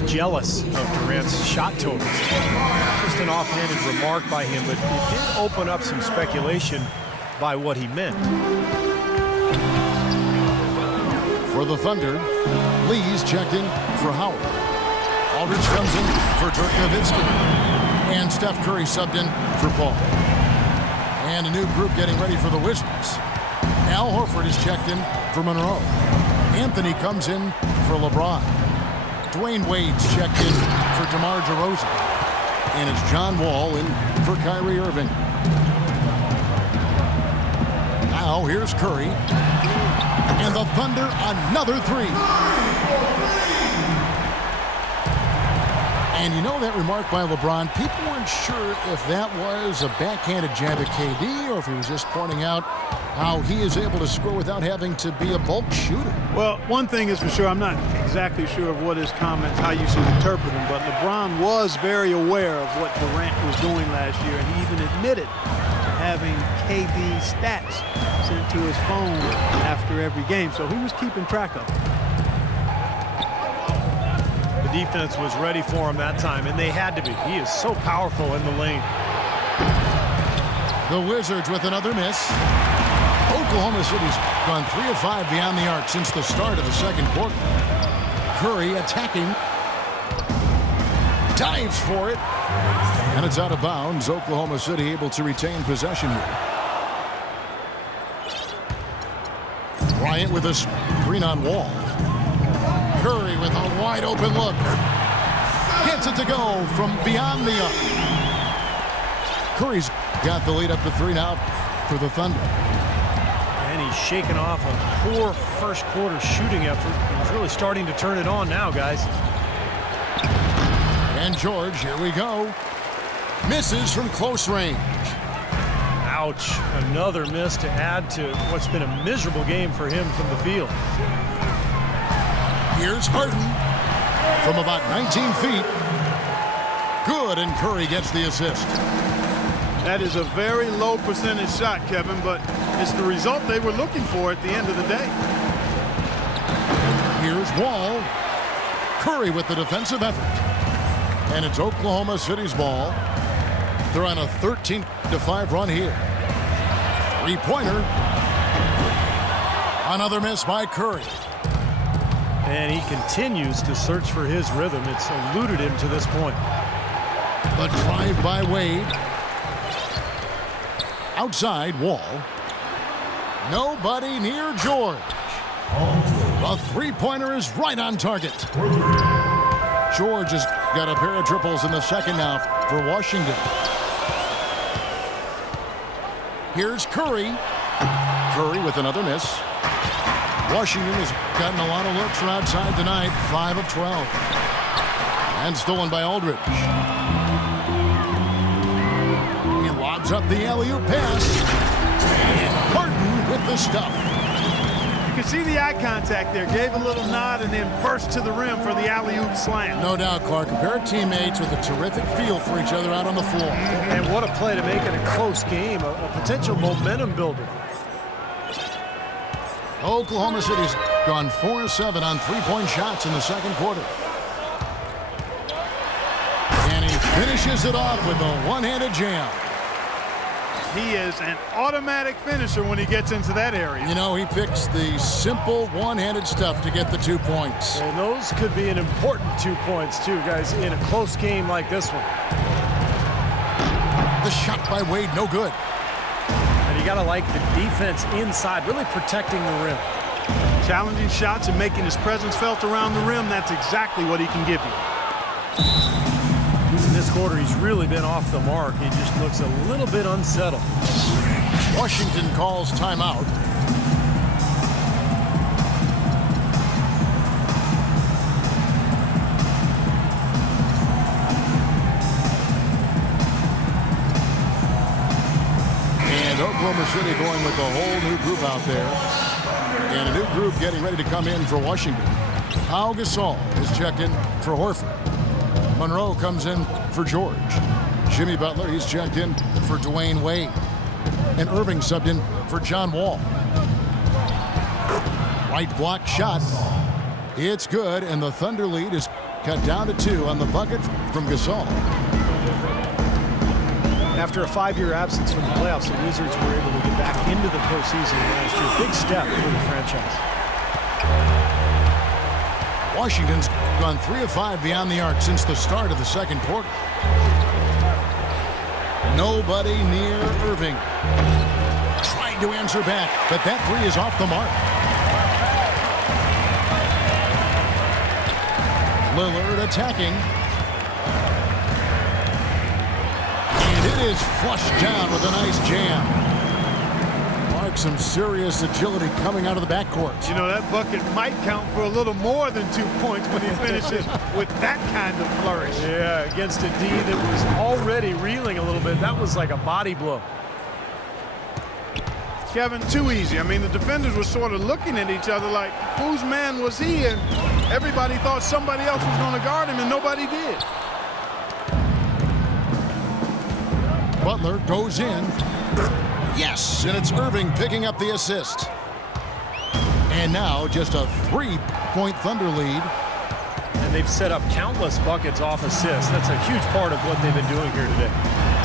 was jealous of Durant's shot totals. Just an offhanded remark by him, but it did open up some speculation by what he meant. For the Thunder, Lee's checked in for Howard. Aldridge comes in for Dirk Nowitzki. And Steph Curry subbed in for Paul. And a new group getting ready for the Wizards. Al Horford is checked in for Monroe. Anthony comes in for LeBron. Dwayne Wade's checked in for DeMar DeRozan. And it's John Wall in for Kyrie Irving. Now here's Curry. And the Thunder, another three. And you know that remark by LeBron, people weren't sure if that was a backhanded jab at KD or if he was just pointing out how he is able to score without having to be a bulk shooter. Well, one thing is for sure, I'm not exactly sure of what his comments, how you should interpret them, but LeBron was very aware of what Durant was doing last year, and he even admitted to having KD stats sent to his phone after every game, so he was keeping track of it. The defense was ready for him that time, and they had to be. He is so powerful in the lane. The Wizards with another miss. Oklahoma City's gone 3 of 5 beyond the arc since the start of the second quarter. Curry attacking. Dives for it. And it's out of bounds. Oklahoma City able to retain possession here. Bryant with a screen on Wall. Curry with a wide open look. Gets it to go from beyond the arc. Curry's got the lead up to 3 now for the Thunder. And he's shaking off a poor first quarter shooting effort. He's really starting to turn it on now, guys. And George, here we go. Misses from close range. Ouch. Another miss to add to what's been a miserable game for him from the field. Here's Harden from about 19 feet. Good, and Curry gets the assist. That is a very low percentage shot, Kevin, but it's the result they were looking for at the end of the day. Here's Wall. Curry with the defensive effort. And it's Oklahoma City's ball. They're on a 13-5 run here. Three-pointer. Another miss by Curry. And he continues to search for his rhythm. It's eluded him to this point. The drive by Wade. Outside, Wall. Nobody near George. The three-pointer is right on target. George has got a pair of triples in the second now for Washington. Here's Curry. Curry with another miss. Washington has gotten a lot of looks from outside tonight, 5 of 12. And stolen by Aldridge. He lobs up the alley-oop pass. And Harden with the stuff. You can see the eye contact there. Gave a little nod and then burst to the rim for the alley-oop slam. No doubt, Clark. A pair of teammates with a terrific feel for each other out on the floor. And what a play to make it a close game, a potential momentum builder. Oklahoma City's gone 4 of 7 on three-point shots in the second quarter. And he finishes it off with a one-handed jam. He is an automatic finisher when he gets into that area. You know, he picks the simple one-handed stuff to get the 2 points. And those could be an important 2 points, too, guys, in a close game like this one. The shot by Wade, no good. And you got to like the defense inside, really protecting the rim. Challenging shots and making his presence felt around the rim, that's exactly what he can give you. In this quarter, he's really been off the mark. He just looks a little bit unsettled. Washington calls timeout. And Oklahoma City going with a whole new group out there. And a new group getting ready to come in for Washington. Pau Gasol is checked in for Horford. Monroe comes in for George. Jimmy Butler, he's checked in for Dwayne Wade. And Irving subbed in for John Wall. Right block shot. It's good, and the Thunder lead is cut down to 2 on the bucket from Gasol. After a 5-year absence from the playoffs, the Wizards were able to get back into the postseason last year. Big step for the franchise. Washington's gone 3 of 5 beyond the arc since the start of the second quarter. Nobody near Irving. Trying to answer back, but that 3 is off the mark. Lillard attacking. And it is flushed down with a nice jam. Mark, some serious agility coming out of the backcourt. You know, that bucket might count for a little more than 2 points when he finishes with that kind of flourish. Yeah, against a D that was already reeling a little bit. That was like a body blow. Kevin, too easy. I mean, the defenders were sort of looking at each other like, whose man was he? And everybody thought somebody else was going to guard him, and nobody did. Butler goes in. Yes, and it's Irving picking up the assist. And now just a 3-point Thunder lead. And they've set up countless buckets off assists. That's a huge part of what they've been doing here today.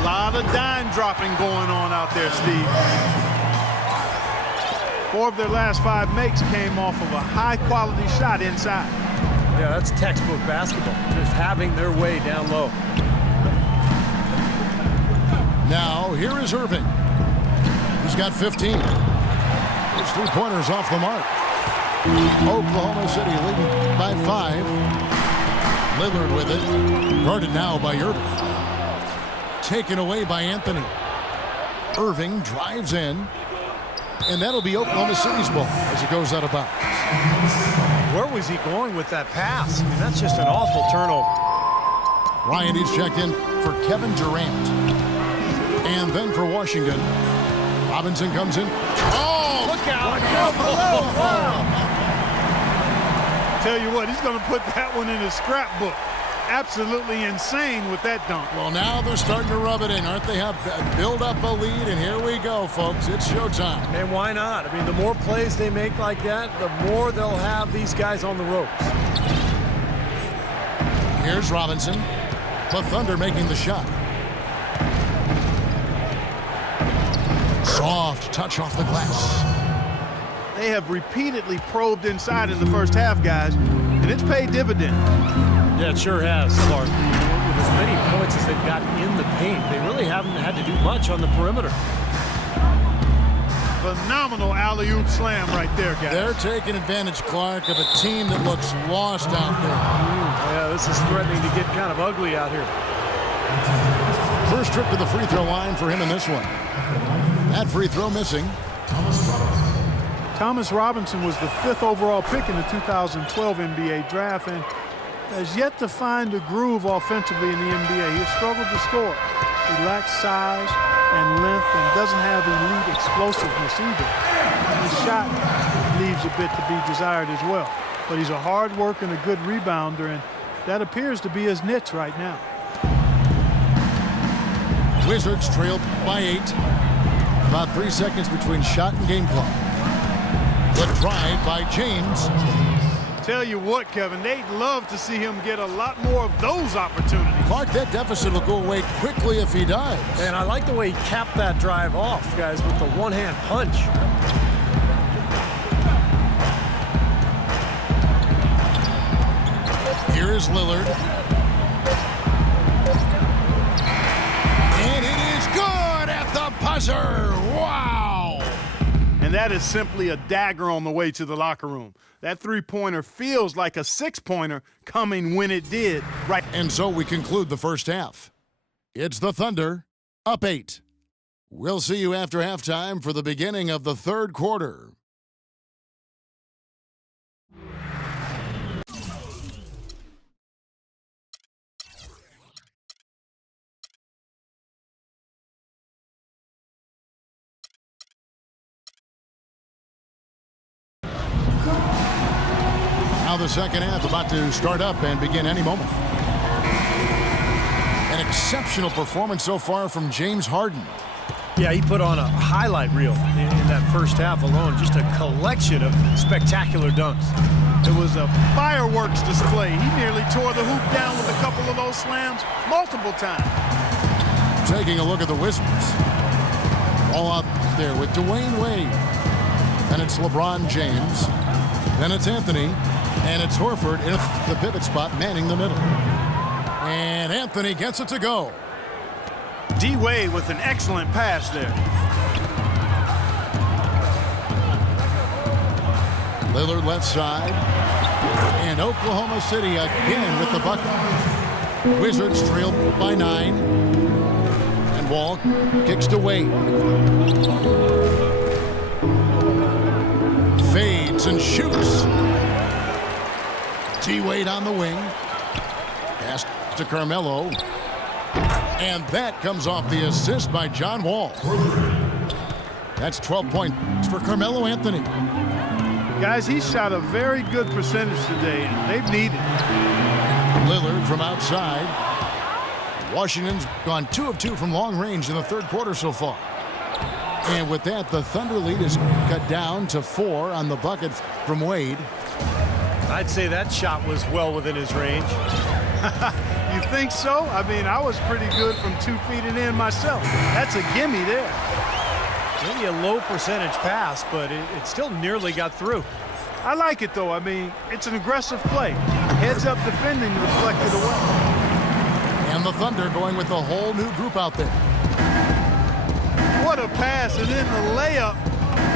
A lot of dime dropping going on out there, Steve. 4 of their last 5 makes came off of a high-quality shot inside. Yeah, that's textbook basketball, just having their way down low. Now, here is Irving. He's got 15. His 3-pointers off the mark. Oklahoma City leading by 5. Lillard with it. Guarded now by Irving. Taken away by Anthony. Irving drives in. And that'll be Oklahoma City's ball as it goes out of bounds. Where was he going with that pass? I mean, that's just an awful turnover. Ryan is checked in for Kevin Durant. And then for Washington, Robinson comes in. Oh, look out. Tell you what, he's going to put that one in his scrapbook. Absolutely insane with that dunk. Well, now they're starting to rub it in, aren't they? Have build up a lead, and here we go, folks. It's showtime. And why not? I mean, the more plays they make like that, the more they'll have these guys on the ropes. Here's Robinson. The Thunder making the shot. Soft touch off the glass. They have repeatedly probed inside in the first half, guys, and it's paid dividend. Yeah, it sure has, Clark. With as many points as they've gotten in the paint, they really haven't had to do much on the perimeter. Phenomenal alley-oop slam right there, guys. They're taking advantage, Clark, of a team that looks lost out there. Yeah, this is threatening to get kind of ugly out here. First trip to the free throw line for him in this one. That free throw missing. Thomas Robinson was the 5th overall pick in the 2012 NBA draft and has yet to find a groove offensively in the NBA. He has struggled to score. He lacks size and length and doesn't have elite explosiveness either. His shot leaves a bit to be desired as well. But he's a hard worker and a good rebounder, and that appears to be his niche right now. Wizards trailed by 8. About 3 seconds between shot and game clock. The drive by James. Tell you what, Kevin, they'd love to see him get a lot more of those opportunities. Clark, that deficit will go away quickly if he does. And I like the way he capped that drive off, guys, with the one-hand punch. Here is Lillard. And it is good at the buzzer. Wow. And that is simply a dagger on the way to the locker room. That 3-pointer feels like a 6-pointer coming when it did. Right. And so we conclude the first half. It's the Thunder, up 8. We'll see you after halftime for the beginning of the third quarter. Now the second half about to start up and begin any moment. An exceptional performance so far from James Harden. Yeah, he put on a highlight reel in that first half alone. Just a collection of spectacular dunks. It was a fireworks display. He nearly tore the hoop down with a couple of those slams multiple times. Taking a look at the Wizards. All out there with Dwayne Wade. And it's LeBron James. Then it's Anthony. And it's Horford in the pivot spot, manning the middle. And Anthony gets it to go. D. Wade with an excellent pass there. Lillard left side. And Oklahoma City again with the bucket. Wizards trail by 9. And Wall kicks to Wade. Fades and shoots. T. Wade on the wing. Pass to Carmelo. And that comes off the assist by John Wall. That's 12 points for Carmelo Anthony. Guys, he shot a very good percentage today, and they've needed it. Lillard from outside. Washington's gone 2 of 2 from long range in the third quarter so far. And with that, the Thunder lead is cut down to 4 on the bucket from Wade. I'd say that shot was well within his range. You think so? I mean, I was pretty good from 2 feet and in myself. That's a gimme there. Maybe a low percentage pass, but it still nearly got through. I like it, though. I mean, it's an aggressive play. Heads up defending deflected away. And the Thunder going with a whole new group out there. What a pass, and then the layup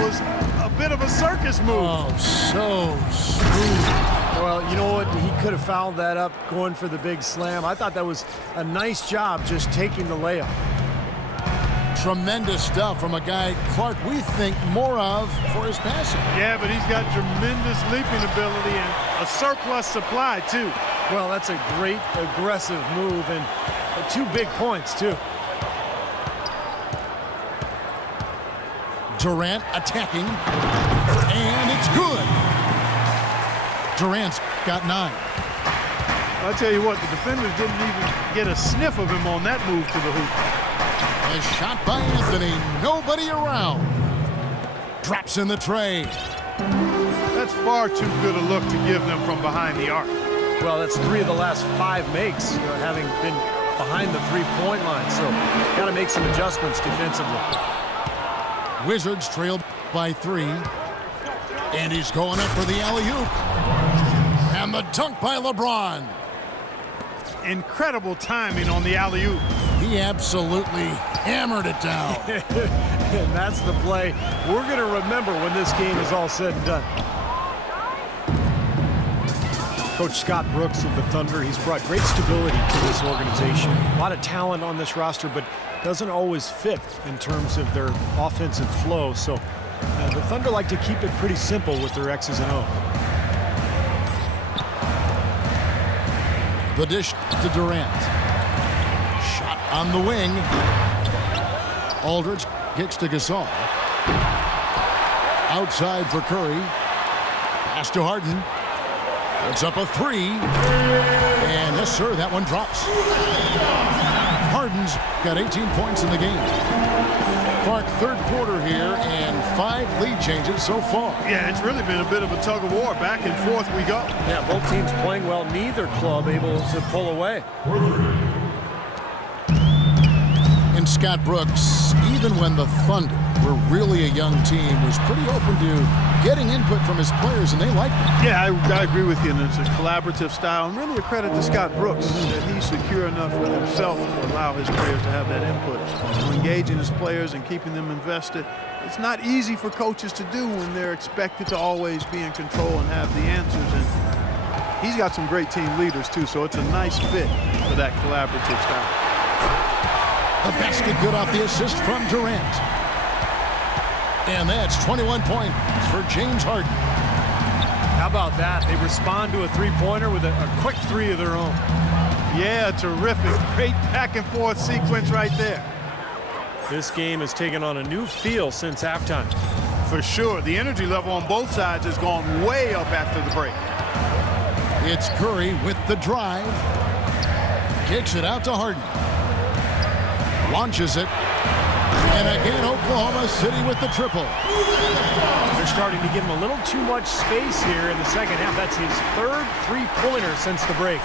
was a bit of a circus move. Oh, so smooth. Well, you know what? He could have fouled that up going for the big slam. I thought that was a nice job just taking the layup. Tremendous stuff from a guy Clark we think more of for his passing. Yeah, but he's got tremendous leaping ability and a surplus supply, too. Well, that's a great aggressive move and 2 big points, too. Durant attacking, and it's good. Durant's got 9. I'll tell you what, the defenders didn't even get a sniff of him on that move to the hoop. A shot by Anthony, nobody around. Drops in the tray. That's far too good a look to give them from behind the arc. Well, that's 3 of the last 5 makes, having been behind the 3-point line. So, got to make some adjustments defensively. Wizards trailed by 3. And he's going up for the alley-oop. And the dunk by LeBron. Incredible timing on the alley-oop. He absolutely hammered it down. And that's the play we're going to remember when this game is all said and done. Coach Scott Brooks of the Thunder, he's brought great stability to this organization. A lot of talent on this roster, but doesn't always fit in terms of their offensive flow. So the Thunder like to keep it pretty simple with their X's and O's. The dish to Durant. Shot on the wing. Aldridge kicks to Gasol. Outside for Curry. Pass to Harden. It's up a 3. And yes, sir, that one drops. Harden's got 18 points in the game. Clark, third quarter here, and 5 lead changes so far. Yeah, it's really been a bit of a tug of war. Back and forth we go. Yeah, both teams playing well. Neither club able to pull away. And Scott Brooks, even when the Thunder were really a young team, was pretty open to getting input from his players, and they liked it. Yeah, I agree with you, and it's a collaborative style, and really a credit to Scott Brooks that he's secure enough with himself to allow his players to have that input. So engaging his players and keeping them invested, it's not easy for coaches to do when they're expected to always be in control and have the answers, and he's got some great team leaders too, so it's a nice fit for that collaborative style. A basket good off the assist from Durant. And that's 21 points for James Harden. How about that? They respond to a 3-pointer with a quick 3 of their own. Yeah, terrific. Great back and forth sequence right there. This game has taken on a new feel since halftime. For sure. The energy level on both sides has gone way up after the break. It's Curry with the drive. Kicks it out to Harden. Launches it. And again, Oklahoma City with the triple. They're starting to give him a little too much space here in the second half. That's his third three-pointer since the break.